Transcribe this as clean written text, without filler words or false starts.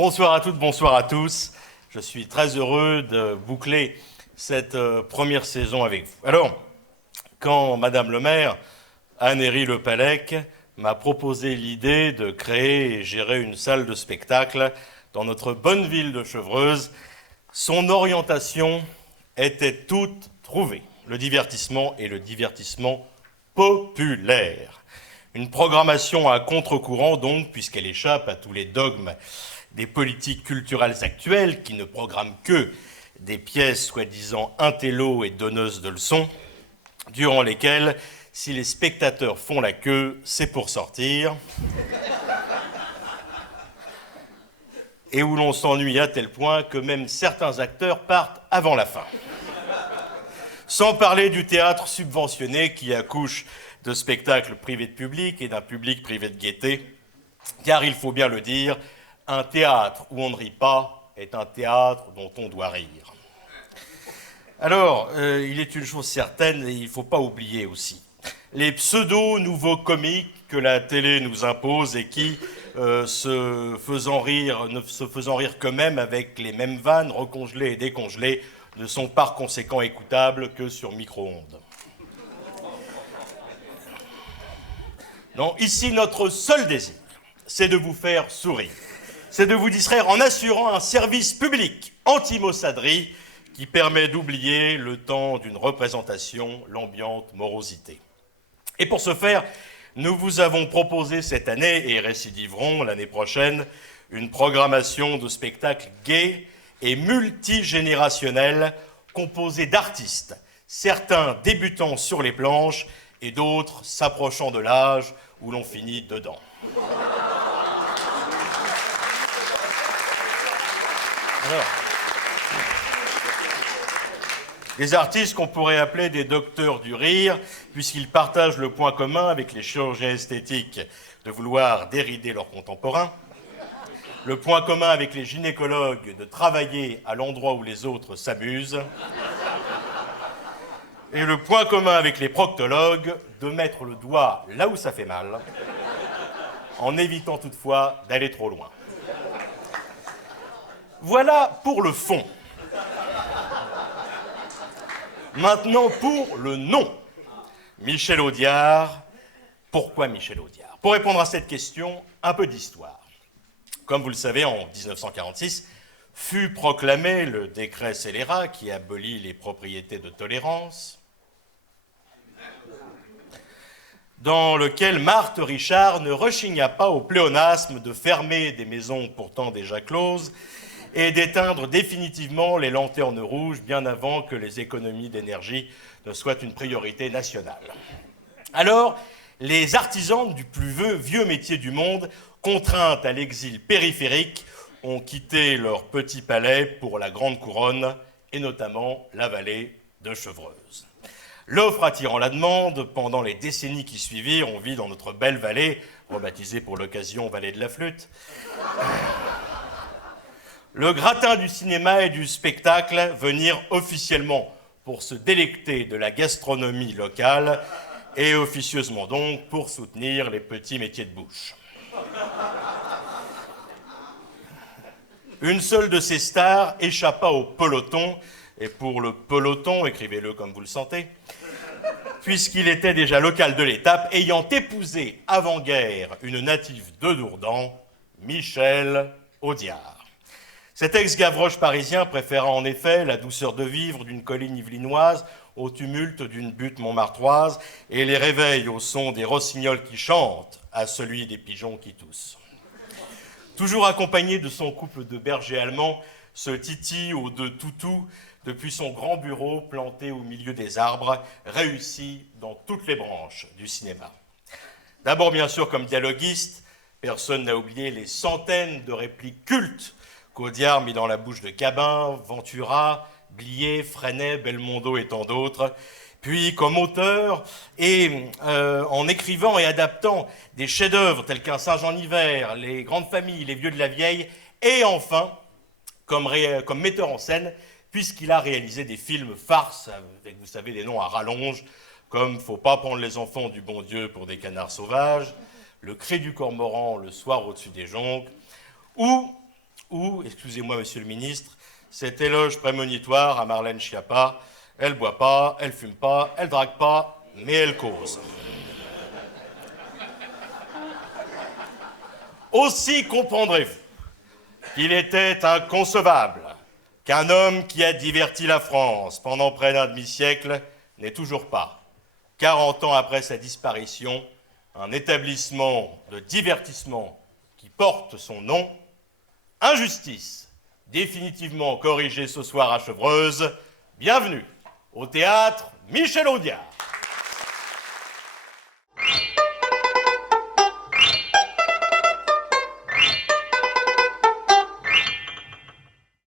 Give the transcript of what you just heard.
Bonsoir à toutes, bonsoir à tous. Je suis très heureux de boucler cette première saison avec vous. Alors, quand Madame le maire, Anne-Héry Le Pallec, m'a proposé l'idée de créer et gérer une salle de spectacle dans notre bonne ville de Chevreuse, son orientation était toute trouvée. Le divertissement et le divertissement populaire. Une programmation à contre-courant donc, puisqu'elle échappe à tous les dogmes des politiques culturelles actuelles qui ne programment que des pièces soi-disant intello et donneuses de leçons, durant lesquelles, si les spectateurs font la queue, c'est pour sortir, et où l'on s'ennuie à tel point que même certains acteurs partent avant la fin. Sans parler du théâtre subventionné qui accouche de spectacles privés de public et d'un public privé de gaieté, car il faut bien le dire, un théâtre où on ne rit pas est un théâtre dont on doit rire. Alors, il est une chose certaine, et il ne faut pas oublier aussi, les pseudo-nouveaux comiques que la télé nous impose et qui, ne se faisant rire qu'eux-mêmes avec les mêmes vannes recongelées et décongelées, ne sont par conséquent écoutables que sur micro-ondes. Non, ici, notre seul désir, c'est de vous faire sourire. C'est de vous distraire en assurant un service public anti-maussaderie qui permet d'oublier le temps d'une représentation, l'ambiante morosité. Et pour ce faire, nous vous avons proposé cette année, et récidiverons l'année prochaine, une programmation de spectacles gais et multigénérationnels composés d'artistes, certains débutant sur les planches et d'autres s'approchant de l'âge où l'on finit dedans. Alors, des artistes qu'on pourrait appeler des docteurs du rire, puisqu'ils partagent le point commun avec les chirurgiens esthétiques de vouloir dérider leurs contemporains, le point commun avec les gynécologues de travailler à l'endroit où les autres s'amusent, et le point commun avec les proctologues de mettre le doigt là où ça fait mal, en évitant toutefois d'aller trop loin. Voilà pour le fond. Maintenant pour le nom. Michel Audiard. Pourquoi Michel Audiard? Pour répondre à cette question, un peu d'histoire. Comme vous le savez, en 1946, fut proclamé le décret scélérat qui abolit les propriétés de tolérance, dans lequel Marthe Richard ne rechigna pas au pléonasme de fermer des maisons pourtant déjà closes et d'éteindre définitivement les lanternes rouges bien avant que les économies d'énergie ne soient une priorité nationale. Alors, les artisans du plus vieux métier du monde, contraintes à l'exil périphérique, ont quitté leur petit palais pour la grande couronne, et notamment la vallée de Chevreuse. L'offre attirant la demande, pendant les décennies qui suivirent, on vit dans notre belle vallée, rebaptisée pour l'occasion Vallée de la Flûte, le gratin du cinéma et du spectacle venir officiellement pour se délecter de la gastronomie locale et officieusement donc pour soutenir les petits métiers de bouche. Une seule de ces stars échappa au peloton, et pour le peloton, écrivez-le comme vous le sentez, puisqu'il était déjà local de l'étape, ayant épousé avant-guerre une native de Dourdan, Michel Audiard. Cet ex-Gavroche parisien préféra en effet la douceur de vivre d'une colline yvelinoise au tumulte d'une butte montmartroise et les réveils au son des rossignols qui chantent à celui des pigeons qui toussent. Toujours accompagné de son couple de bergers allemands, ce Titi aux deux toutous, depuis son grand bureau planté au milieu des arbres, réussit dans toutes les branches du cinéma. D'abord, bien sûr, comme dialoguiste, personne n'a oublié les centaines de répliques cultes qu'Audiard mit dans la bouche de Gabin, Ventura, Blier, Freinet, Belmondo et tant d'autres. Puis, comme auteur, et en écrivant et adaptant des chefs-d'œuvre tels qu'un Saint-Jean-Hiver, Les Grandes Familles, Les Vieux de la Vieille, et enfin, comme metteur en scène, puisqu'il a réalisé des films farces, avec, vous savez, des noms à rallonge, comme Faut pas prendre les enfants du bon Dieu pour des canards sauvages, Le cri du cormoran le soir au-dessus des jonques, ou Ou, excusez-moi monsieur le ministre, cet éloge prémonitoire à Marlène Schiappa, elle boit pas, elle fume pas, elle drague pas, mais elle cause. Aussi comprendrez-vous qu'il était inconcevable qu'un homme qui a diverti la France pendant près d'un demi-siècle n'ait toujours pas, 40 ans après sa disparition, un établissement de divertissement qui porte son nom. Injustice, définitivement corrigée ce soir à Chevreuse. Bienvenue au théâtre Michel Audiard.